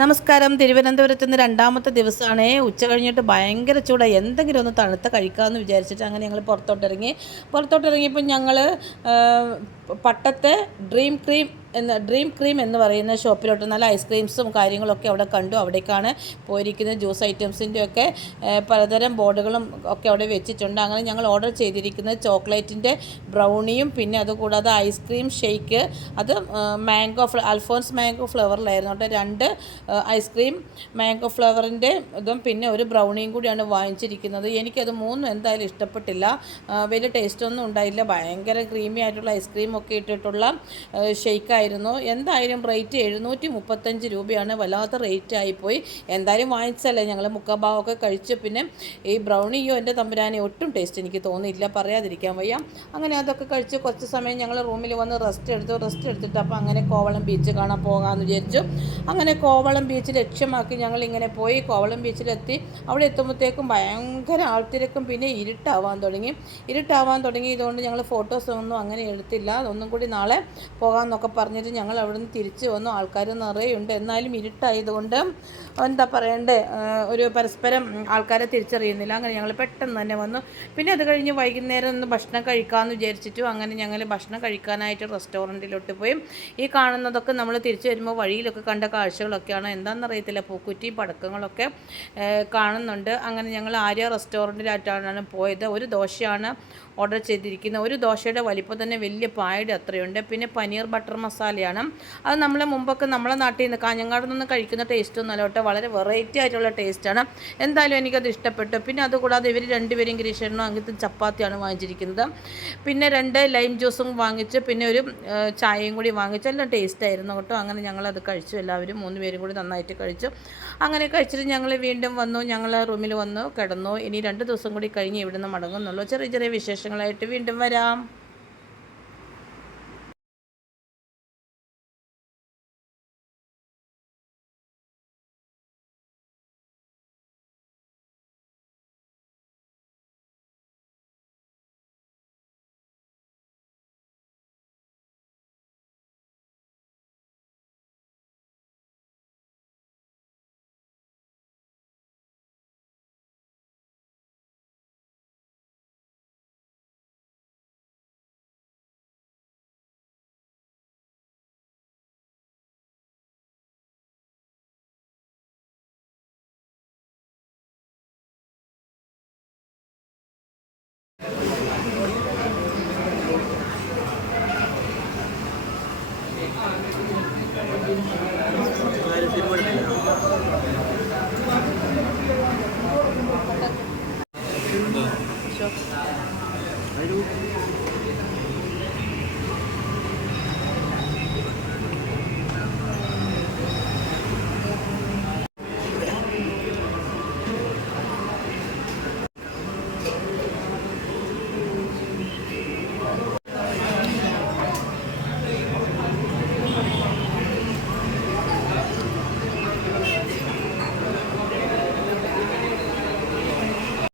നമസ്കാരം. തിരുവനന്തപുരത്ത് നിന്ന് രണ്ടാമത്തെ ദിവസമാണ്. ഉച്ച കഴിഞ്ഞിട്ട് ഭയങ്കര ചൂട. എന്തെങ്കിലും ഒന്ന് തണുത്ത കഴിക്കാമെന്ന് വിചാരിച്ചിട്ട് അങ്ങനെ ഞങ്ങൾ പുറത്തോട്ടിറങ്ങി. പുറത്തോട്ടിറങ്ങിയപ്പോൾ ഞങ്ങൾ പട്ടത്തെ ഡ്രീം ക്രീം എന്ന ഡ്രീം ക്രീം എന്ന് പറയുന്ന ഷോപ്പിലോട്ട് നല്ല ഐസ്ക്രീംസും കാര്യങ്ങളൊക്കെ അവിടെ കണ്ടു. അവിടേക്കാണ് പോയിരിക്കുന്നത് ജ്യൂസ് ഐറ്റംസിന്റെയൊക്കെ പലതരം ബോർഡുകളും ഒക്കെ അവിടെ വെച്ചിട്ടുണ്ട്. അങ്ങനെ ഞങ്ങൾ ഓർഡർ ചെയ്തിരിക്കുന്നത് ചോക്ലേറ്റിന്റെ ബ്രൗണിയും പിന്നെ അതുകൂടാതെ ഐസ്ക്രീം ഷേക്ക് അത് മാംഗോ അൽഫോൺസ് മാംഗോ ഫ്ലേവറിലായിരുന്നു കേട്ടോ. രണ്ട് ഐസ്ക്രീം മാംഗോ ഫ്ലേവറിന്റെ ഇതും പിന്നെ ഒരു ബ്രൗണിയും കൂടിയാണ് വാങ്ങിച്ചിരിക്കുന്നത്. എനിക്കത് മൂന്നും എന്തായാലും ഇഷ്ടപ്പെട്ടില്ല. വലിയ ടേസ്റ്റൊന്നും ഉണ്ടായില്ല. ഭയങ്കര ക്രീമി ആയിട്ടുള്ള ഐസ്ക്രീം ഒക്കെ ഇട്ടിട്ടുള്ള ഷെയ്ക്കായിരുന്നു എന്തായാലും റേറ്റ് എഴുന്നൂറ്റി മുപ്പത്തഞ്ച് രൂപയാണ്. വല്ലാത്ത റേറ്റ് ആയിപ്പോയി. എന്തായാലും വാങ്ങിച്ചല്ലേ ഞങ്ങൾ മുക്കാഭാവമൊക്കെ കഴിച്ച് പിന്നെ ഈ ബ്രൗണിയോ എന്റെ തമ്പുരാനെ ഒട്ടും ടേസ്റ്റ് എനിക്ക് തോന്നിയില്ല. പറയാതിരിക്കാൻ വയ്യ. അങ്ങനെ അതൊക്കെ കഴിച്ച് കുറച്ച് സമയം ഞങ്ങൾ റൂമിൽ വന്ന് റെസ്റ്റ് എടുത്തു. റെസ്റ്റ് എടുത്തിട്ട് അപ്പോൾ അങ്ങനെ കോവളം ബീച്ച് കാണാൻ പോകാമെന്ന് വിചാരിച്ചു. അങ്ങനെ കോവളം ബീച്ച് ലക്ഷ്യമാക്കി ഞങ്ങൾ ഇങ്ങനെ പോയി. കോവളം ബീച്ചിലെത്തി അവിടെ എത്തുമ്പോഴത്തേക്കും ഭയങ്കര ആൾത്തിരക്കും പിന്നെ ഇരുട്ടാവാൻ തുടങ്ങി. ഇരുട്ടാവാൻ തുടങ്ങിയതുകൊണ്ട് ഞങ്ങൾ ഫോട്ടോസ് ഒന്നും അങ്ങനെ എടുത്തില്ല. അതൊന്നും കൂടി നാളെ പോകാമെന്നൊക്കെ പറഞ്ഞിട്ട് ഞങ്ങൾ അവിടുന്ന് തിരിച്ചു വന്നു. ആൾക്കാർ നിറയുണ്ട്. എന്നാലും ഇരുട്ടായതുകൊണ്ട് എന്താ പറയണ്ടേ ഒരു പരസ്പരം ആൾക്കാരെ തിരിച്ചറിയുന്നില്ല. അങ്ങനെ ഞങ്ങൾ പെട്ടെന്ന് തന്നെ വന്നു. പിന്നെ അത് കഴിഞ്ഞ് വൈകുന്നേരം ഒന്ന് ഭക്ഷണം കഴിക്കാമെന്ന് വിചാരിച്ചിട്ടു അങ്ങനെ ഞങ്ങൾ ഭക്ഷണം കഴിക്കാനായിട്ട് റെസ്റ്റോറന്റിലോട്ട് പോയി. ഈ കാണുന്നതൊക്കെ നമ്മൾ തിരിച്ചു വരുമ്പോൾ വഴിയിലൊക്കെ കണ്ട കാഴ്ചകളൊക്കെയാണ്. എന്താണെന്നറിയത്തില്ല. പൂക്കുറ്റി പടക്കങ്ങളൊക്കെ കാണുന്നുണ്ട്. അങ്ങനെ ഞങ്ങൾ ആര്യ റെസ്റ്റോറന്റിലായിട്ടാണ് പോയത്. ഒരു ദോശയാണ് ഓർഡർ ചെയ്തിരിക്കുന്നത്. ഒരു ദോശയുടെ വലിപ്പം തന്നെ വലിയ പായയുടെ അത്രയുണ്ട്. പിന്നെ പനീർ ബട്ടർ മസാലയാണ്. അത് നമ്മൾ മുമ്പൊക്കെ നമ്മളെ നാട്ടിൽ നിന്ന് കാഞ്ഞങ്ങാട് നിന്ന് കഴിക്കുന്ന ടേസ്റ്റ് ഒന്നും അല്ലോട്ടെ വളരെ വെറൈറ്റി ആയിട്ടുള്ള ടേസ്റ്റാണ് എന്തായാലും എനിക്കത് ഇഷ്ടപ്പെട്ടു. പിന്നെ അതുകൂടാതെ ഇവർ രണ്ടുപേരും ഗിരീഷനും അങ്ങനത്തെ ചപ്പാത്തിയാണ് വാങ്ങിച്ചിരിക്കുന്നത്. പിന്നെ രണ്ട് ലൈം ജ്യൂസും വാങ്ങിച്ച് പിന്നെ ഒരു ചായയും കൂടി വാങ്ങിച്ച്. എല്ലാം ടേസ്റ്റ് ആയിരുന്നു കേട്ടോ. അങ്ങനെ ഞങ്ങളത് കഴിച്ചു. എല്ലാവരും മൂന്ന് പേരും കൂടി നന്നായിട്ട് കഴിച്ചു. അങ്ങനെ കഴിച്ചിട്ട് ഞങ്ങൾ വീണ്ടും വന്നു. ഞങ്ങൾ റൂമിൽ വന്നു കിടന്നു. ഇനി രണ്ട് ദിവസം കൂടി കഴിഞ്ഞ് ഇവിടുന്ന് മടങ്ങുന്നുള്ളൂ. ചെറിയ ചെറിയ വിശേഷങ്ങളായിട്ട് വീണ്ടും വരാം.